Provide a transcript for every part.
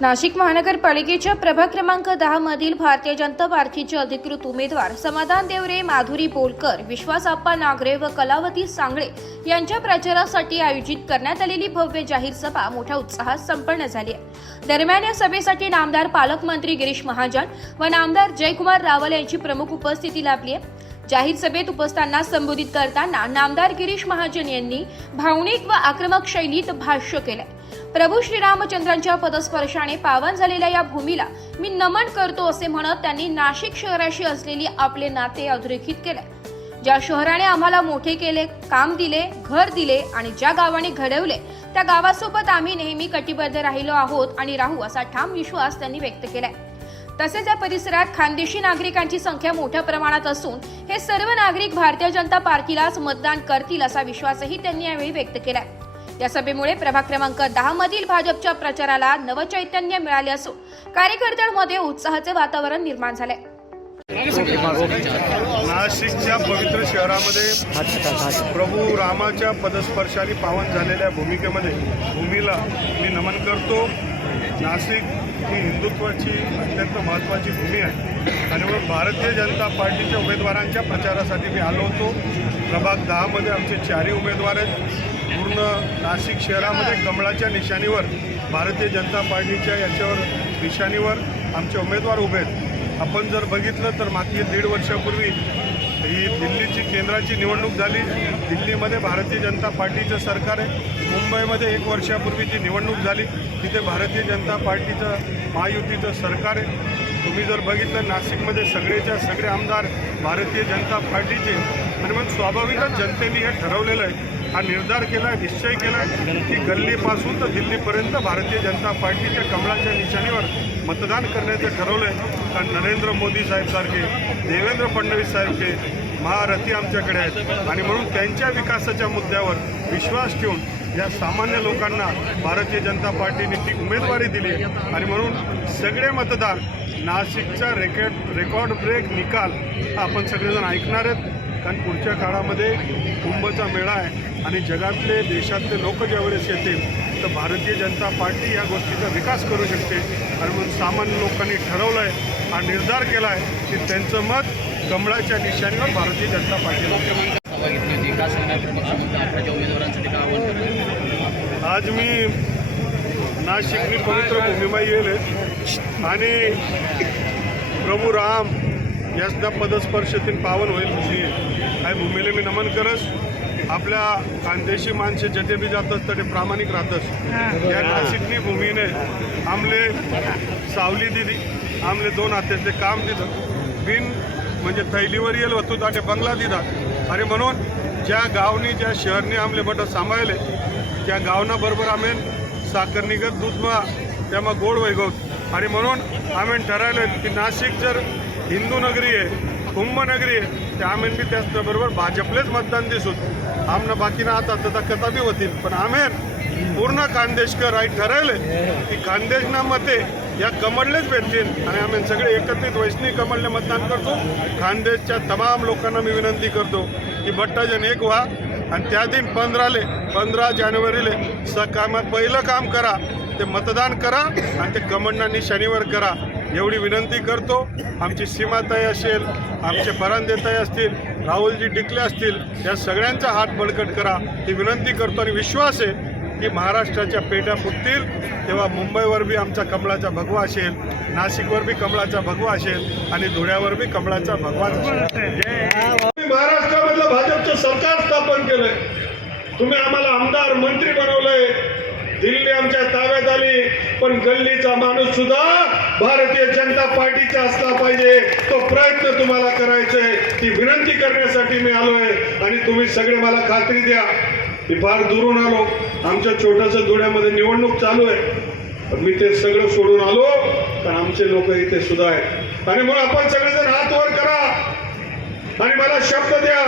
नाशिक महानगरपालिकेच्या प्रभाग क्रमांक 10 मधील भारतीय जनता पार्टीचे अधिकृत उमेदवार समाधान देवरे, माधुरी बोलकर, विश्वास आप्पा नागरे व कलावती सांगळे यांच्या प्रचारासाठी आयोजित करण्यात आलेली भव्य जाहीर सभा मोठ्या उत्साहात संपन्न झाली आहे। दरम्यान या सभेसाठी नामदार पालकमंत्री गिरीश महाजन व नामदार जयकुमार रावल यांची प्रमुख उपस्थिती लाभली आहे। जाहीर सभेत उपस्थितांना संबोधित करताना नामदार गिरीश महाजन यांनी भावनिक व आक्रमक शैलीत भाष्य केले। प्रभू श्रीरामचंद्रांच्या पदस्पर्शाने पावन झालेल्या या भूमीला मी नमन करतो असे म्हणत त्यांनी नाशिक शहराशी असलेली आपले नाते अधोरेखित केले। ज्या शहराने आम्हाला मोठे केले, काम दिले, घर दिले आणि ज्या गावाने घडवले त्या गावासोबत आम्ही नेहमी कटिबद्ध राहिलो आहोत आणि राहू असा ठाम विश्वास त्यांनी व्यक्त केलाय। तसेच या परिसरात खानदेशी नागरिकांची संख्या मोठ्या प्रमाणात असून हे सर्व नागरिक भारतीय जनता पार्टीलाच मतदान करतील असा विश्वासही त्यांनी यावेळी व्यक्त केलाय। या सभेमुळे प्रभाग क्रमांक 10 मधील भाजपच्या प्रचाराला नवचैतन्य मिळाले असून कार्यकर्त्यांमध्ये उत्साहाचे वातावरण निर्माण झाले। नाशिकच्या पवित्र शहरामध्ये प्रभू रामाच्या पदस्पर्शाने पावन झालेल्या भूमीला मी नमन करतो। नाशिक ही हिंदुत्वाची अत्यंत महत्त्वाची भूमी आहे आणि मग भारतीय जनता पार्टीच्या उमेदवारांच्या प्रचारासाठी मी आलो होतो। प्रभाग 10 मध्ये आमचे 4 उमेदवार आहेत। पूर्ण नाशिक शहरामध्ये कमळाच्या निशाणीवर भारतीय जनता पार्टीच्या याच्यावर निशाणीवर आमचे उमेदवार उभे आहेत। आपण जर बघितलं तर मागील 1.5 वर्षापूर्वी ही दिल्लीची केंद्राची निवडणूक झाली। दिल्लीमध्ये भारतीय जनता पार्टीचं सरकार आहे। मुंबईमध्ये 1 वर्षापूर्वी जी निवडणूक झाली तिथे भारतीय जनता पार्टीचं महायुतीचं सरकार आहे। तुम्ही जर बघितलं नाशिकमध्ये सगळे आमदार भारतीय जनता पार्टीचे आणि मग स्वाभाविकच जनतेने हे ठरवलेलं आहे, हा निर्धार केला, निश्चय केला की गल्लीपासून तर दिल्लीपर्यंत भारतीय जनता पार्टीच्या कमळाच्या निशाणीवर मतदान करण्याचं ठरवलं आहे। कारण नरेंद्र मोदी साहेबसारखे, देवेंद्र फडणवीस साहेबचे महारथी आमच्याकडे आहेत आणि म्हणून त्यांच्या विकासाच्या मुद्द्यावर विश्वास ठेवून या सामान्य लोकांना भारतीय जनता पार्टीने ती उमेदवारी दिली आणि म्हणून सगळे मतदार नाशिकचा रेकॉर्ड ब्रेक निकाल आपण सगळेजण ऐकणार आहेत। कारण पुढच्या काळामध्ये कुंभचा मेळा आहे आणि जगातले देशातले लोक ज्यावेळेस येतील तर भारतीय जनता पार्टी या गोष्टीचा विकास करू शकते आणि म्हणून सामान्य लोकांनी ठरवलं आहे, हा निर्धार केला आहे की त्यांचं मत कमळाच्या निशाणीवर भारतीय जनता पार्टीला। आज मी नाशिकनी पवित्र भूमीमा येईल आणि प्रभू राम यासना पदस्पर्शतीन पावन होईल भूमी आहे। भूमीला मी नमन करस। आपल्या खानदेशी माणसे जेथे बी जातस ते प्रामाणिक राहतस। या नाशिकनी भूमीने आमले सावली दिली, आमले 2 हाताचे काम दिलं, बिन म्हणजे थैलीवर येल होतो ताटे बंगला दिला आणि म्हणून ज्या गावनी ज्या शहरनी आमले बट सांभाळले त्या गावना बरोबर आम्ही साखर निघत दूधमा त्यामा गोड वैगवत आणि म्हणून आम्ही ठरवलं की नाशिक जर हिंदू नगरी आहे, कुंभ नगरी आहे, तर आम्ही बी त्याचबरोबर भाजपलेच मतदान दिसूत। आमना बाकीना आता तर कथा बी होतील पण आम्ही पूर्ण खानदेशकर आई ठरवले की खानदेशना मते या कमळलेच भेटतील आणि आम्ही सगळे एकत्रित वैष्णवी कमळले मतदान करतो। खानदेशच्या तमाम लोकांना मी विनंती करतो की बट्टाजन एक व्हा आणि त्या दिन 15 जानेवारीले सकाळी पहिलं काम करा, ते मतदान करा आणि ते कमळना निशाणीवर करा एवढी विनंती करतो। आमची सीमाताई असेल, आमचे परांदेताई असतील, राहुलजी डिकले असतील, या सगळ्यांचा हात बळकट करा ही विनंती करतो आणि विश्वास आहे की महाराष्ट्राच्या पेट्या फुटतील तेव्हा मुंबईवर बी आमचा कमळाचा भगवा असेल, नाशिकवर बी कमळाचा भगवा असेल आणि धुळ्यावर बी कमळाचा भगवा असेल। महाराष्ट्रामधलं भाजपचं सरकार स्थापन केलंय, तुम्ही आम्हाला आमदार मंत्री बनवलंय, दिल्ली आमच्या ताब्यात आली, पण गल्लीचा माणूस सुद्धा भारतीय जनता पार्टीचा असला पाहिजे तो प्रयत्न तुम्हाला करायचंय, ती विनंती करण्यासाठी मी आलोय आणि तुम्ही सगळे मला खात्री द्या। मी फार दुरून आलो, आमच्या छोट्याशा धुळ्यामध्ये निवडणूक चालू आहे, मी ते सगळं सोडून आलो तर आमचे लोक इथे सुद्धा आहेत आणि मग आपण सगळेजण हात वर करा आणि मला शब्द द्या,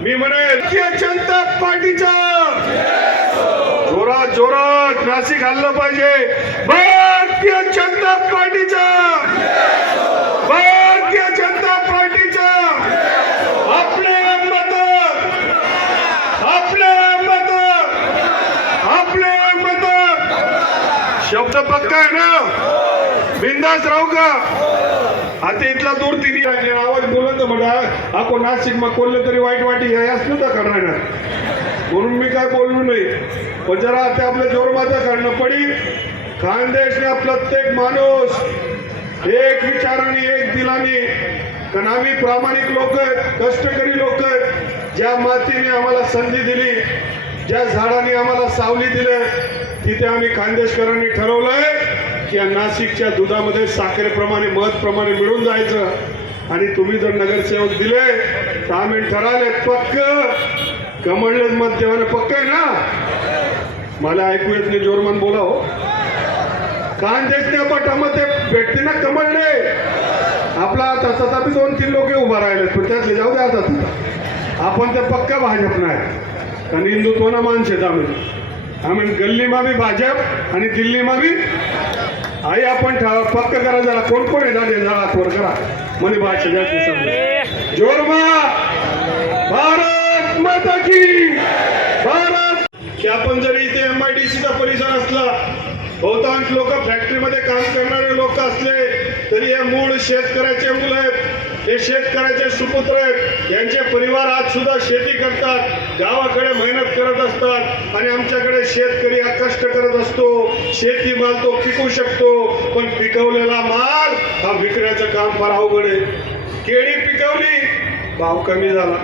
मी म्हणेल भारतीय जनता पार्टीचा जोरात नाशिक हल्लं पाहिजे। भारतीय जनता पार्टीचा, भारतीय जनता पार्टीचा आपले मत शब्द पक्का आहे ना? बिंदास राहू का? आता इथला दूर तिने आवाज बोलत म्हणा आपण नाशिक मग कोल्हे तरी वाईट वाटी याच नव्हता करणार म्हणून मी काय बोललो नाही. पण जरा आता आपल्या जोरमाता काढणं पडी. खानदेशने प्रत्येक माणूस एक विचाराने एक दिलाने, कारण आम्ही प्रामाणिक लोक आहेत, कष्टकरी लोक आहेत. ज्या मातीने आम्हाला संधी दिली, ज्या झाडाने आम्हाला सावली दिली, तिथे आम्ही खानदेशकरांनी ठरवलंय की या नाशिकच्या दुधामध्ये साखरेप्रमाणे महत्प्रमाणे मिळून जायचं. आणि तुम्ही जर नगरसेवक दिले तर आम्ही ठराले पक्क कमळलेच मत देवाने पक्क आहे ना? मला ऐकू येत नाही, जोरमान बोला हो. खानदेशने पटामध्ये भेटते ना कमळले. आपला तसा बी 2-3 लोक उभा राहिले, पण त्यातले जाऊ द्या. आता आपण ते पक्का भाजप नाही, कारण हिंदुत्वाना माणसे आम्ही गल्लीमा बी भाजप आणि दिल्लीमा बी आई. आपण पक्क करा जरा. कोण कोण आहे झाले जरा थोर करा म्हणे भाषा जास्त समजा. जोरमा भारत माता की भारत. की आपण जरी इथे MIDCचा परिसर असला, बहुतांश लोक फॅक्टरीमध्ये काम करणारे लोक असले तरी हे मूळ शेतकऱ्याचे मुलं आहेत, हे शेतकऱ्याचे सुपुत्र आहेत. यांचे परिवार आज सुद्धा शेती करतात, गावाकडे मेहनत करत असतात. आणि आमच्याकडे शेतकरी हा कष्ट करत असतो, शेती माल तो पिकू शकतो, पण पिकवलेला माल हा विकण्याचं काम फार अवघड आहे. केळी पिकवली, भाव कमी झाला.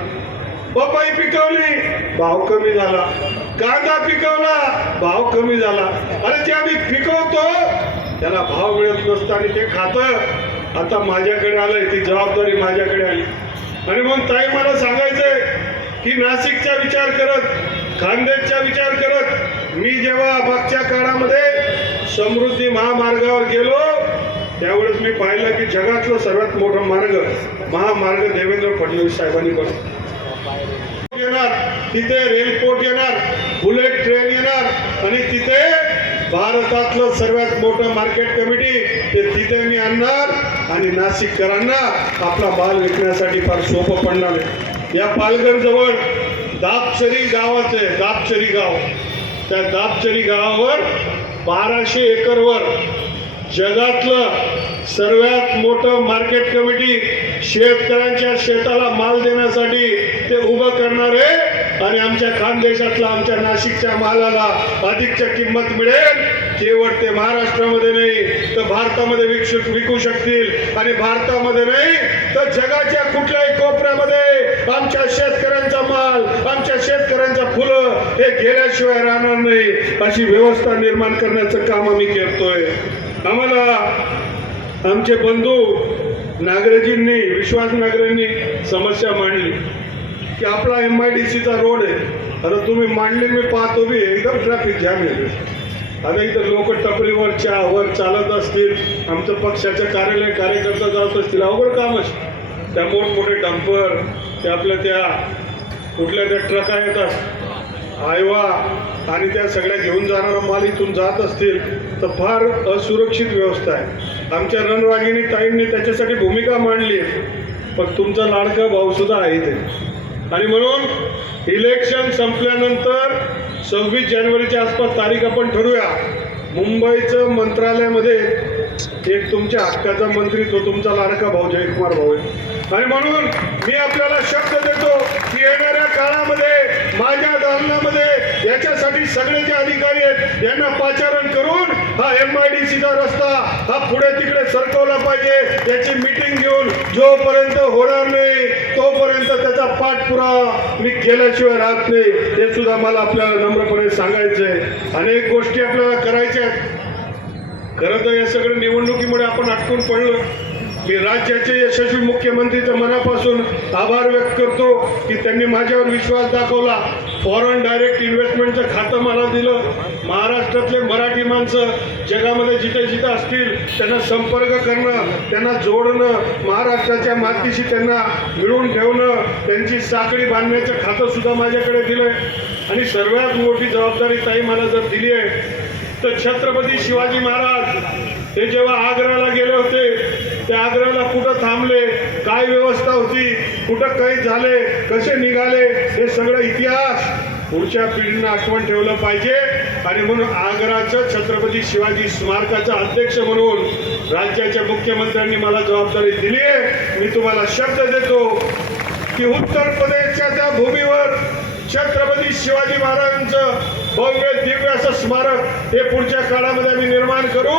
पपई पिकवली, भाव कमी झाला. कांदा पिकवला, भाव कमी झाला. अरे जे आम्ही पिकवतो त्याला भाव मिळत नसतो आणि ते खातं आता माझ्याकडे आलंय. ती जबाबदारी माझ्याकडे आली. आणि मग ताई मला सांगायचंय की नाशिकचा विचार करत, खानदेशचा विचार करत मी जेव्हा मागच्या काळामध्ये समृद्धी महामार्गावर गेलो त्यावेळेस मी पाहिलं की जगातलं सर्वात मोठं महामार्ग देवेंद्र फडणवीस साहेबांनी बनवला. येणार तिथे रेलपोर्ट येणार, बुलेट ट्रेन येणार आणि तिथे भारतातलं सर्वात मोठं मार्केट कमिटी ते तिथे मी आणणार आणि नाशिककरांना आपला माल विकण्यासाठी फार सोपं पडणार आहे. या पालघर जवळ दापचरी गावाचे दापचरी गाव, त्या दापचरी गावावर 1200 एकरवर जगातलं सर्वात मोठं मार्केट कमिटी शेतकऱ्यांच्या शेताला माल देण्यासाठी ते उभं करणार आहे. आणि आमच्या खानदेशातला आमच्या नाशिकच्या मालाला अधिकच्या किंमत मिळेल. केवळ ते महाराष्ट्रामध्ये नाही तर भारतामध्ये विकू शकतील. आणि भारतामध्ये नाही तर जगाच्या कुठल्याही कोपऱ्यामध्ये आमच्या शेतकऱ्यांचा माल, आमच्या शेतकऱ्यांचा फुलं हे गेल्याशिवाय राहणार नाही. अशी व्यवस्था निर्माण करण्याचं काम आम्ही करतोय. आम्हाला आमचे बंधू नागरेजींनी, विश्वास नागरेंनी समस्या मांडली की आपला MIDCचा रोड आहे. आता तुम्ही मांडली, मी पाहतो बी एकदम ट्रॅफिक जाम आहे. आता इथं लोक टपरीवर वर चालत असतील, आमचं पक्षाचं कार्यालय कार्यकर्ता जात असतील, अवघड काम असतं. त्या मोठमोठे डंपर, ते आपल्या त्या कुठल्या त्या ट्रका येतात आयवा आणि त्या सगळ्या घेऊन जाणारा माल इथून जात असतील तर फार असुरक्षित व्यवस्था आहे. आमच्या रणरागिणी ताईंनी त्याच्यासाठी भूमिका मांडली आहे. पण तुमचा लाडका भाऊ सुद्धा आहे ते. आणि म्हणून इलेक्शन संपल्यानंतर 26 जानेवारीच्या आसपास तारीख आपण ठरवूया. मुंबईचं मंत्रालयामध्ये एक तुमच्या हक्काचा मंत्री तो तुमचा लाडका भाऊ जयकुमार भाऊ आहे. आणि म्हणून मी आपल्याला शब्द देतो की येणाऱ्या काळामध्ये माझ्या दालनामध्ये याच्यासाठी सगळे जे अधिकारी आहेत यांना पाचारण करून हा MIDCचा रस्ता हा पुढे तिकडे सरकवला पाहिजे. याची मीटिंग घेऊन जोपर्यंत होणार नाही तोपर्यंत त्याचा पाठपुरावा मी केल्याशिवाय राहत नाही. हे सुद्धा मला आपल्याला नम्रपणे सांगायचंय. अनेक गोष्टी आपल्याला करायच्या आहेत. खरं तर या सगळ्या निवडणुकीमुळे आपण अटकून पडलो. मी राज्याचे यशस्वी मुख्यमंत्रीचं मनापासून आभार व्यक्त करतो की त्यांनी माझ्यावर विश्वास दाखवला. फॉरेन डायरेक्ट इन्व्हेस्टमेंटचं खातं मला दिलं. महाराष्ट्रातले मराठी माणसं जगामध्ये जिथे जिथे असतील त्यांना संपर्क करणं, त्यांना जोडणं, महाराष्ट्राच्या मातीशी त्यांना मिळवून ठेवणं, त्यांची साखळी बांधण्याचं खातं सुद्धा माझ्याकडे दिलंय. आणि सर्वात मोठी जबाबदारी ताई मला जर दिली आहे तर छत्रपती शिवाजी महाराज हे जेव्हा आग्र्याला गेले होते त्या आग्र्याला कुठं थांबले, काय व्यवस्था होती, कुठं काही झाले, कसे निघाले, हे सगळं इतिहास पुढच्या पिढींना आठवण ठेवलं पाहिजे. आणि म्हणून आग्राचं छत्रपती शिवाजी स्मारकाचा अध्यक्ष म्हणून राज्याच्या मुख्यमंत्र्यांनी मला जबाबदारी दिली आहे. मी तुम्हाला शब्द देतो की उत्तर प्रदेशच्या त्या भूमीवर छत्रपती शिवाजी महाराजांचं भव्य दिव्य असं स्मारक हे पुढच्या काळामध्ये आम्ही निर्माण करू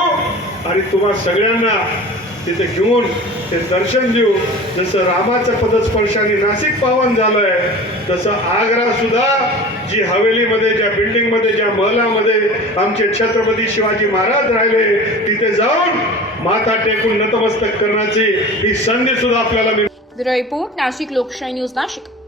आणि तुम्हा सगळ्यांना तिथे घेऊन ते दर्शन देऊ. जसं रामाच्या पदस्पर्शाने नाशिक पावन झालंय तसं आग्रा सुद्धा जी हवेलीमध्ये ज्या बिल्डिंगमध्ये ज्या महलामध्ये आमचे छत्रपती शिवाजी महाराज राहिले तिथे जाऊन माथा टेकून नतमस्तक करण्याची ही संधी सुद्धा आपल्याला मिळते. ब्युरो रिपोर्ट, नाशिक लोकशाही न्यूज, नाशिक.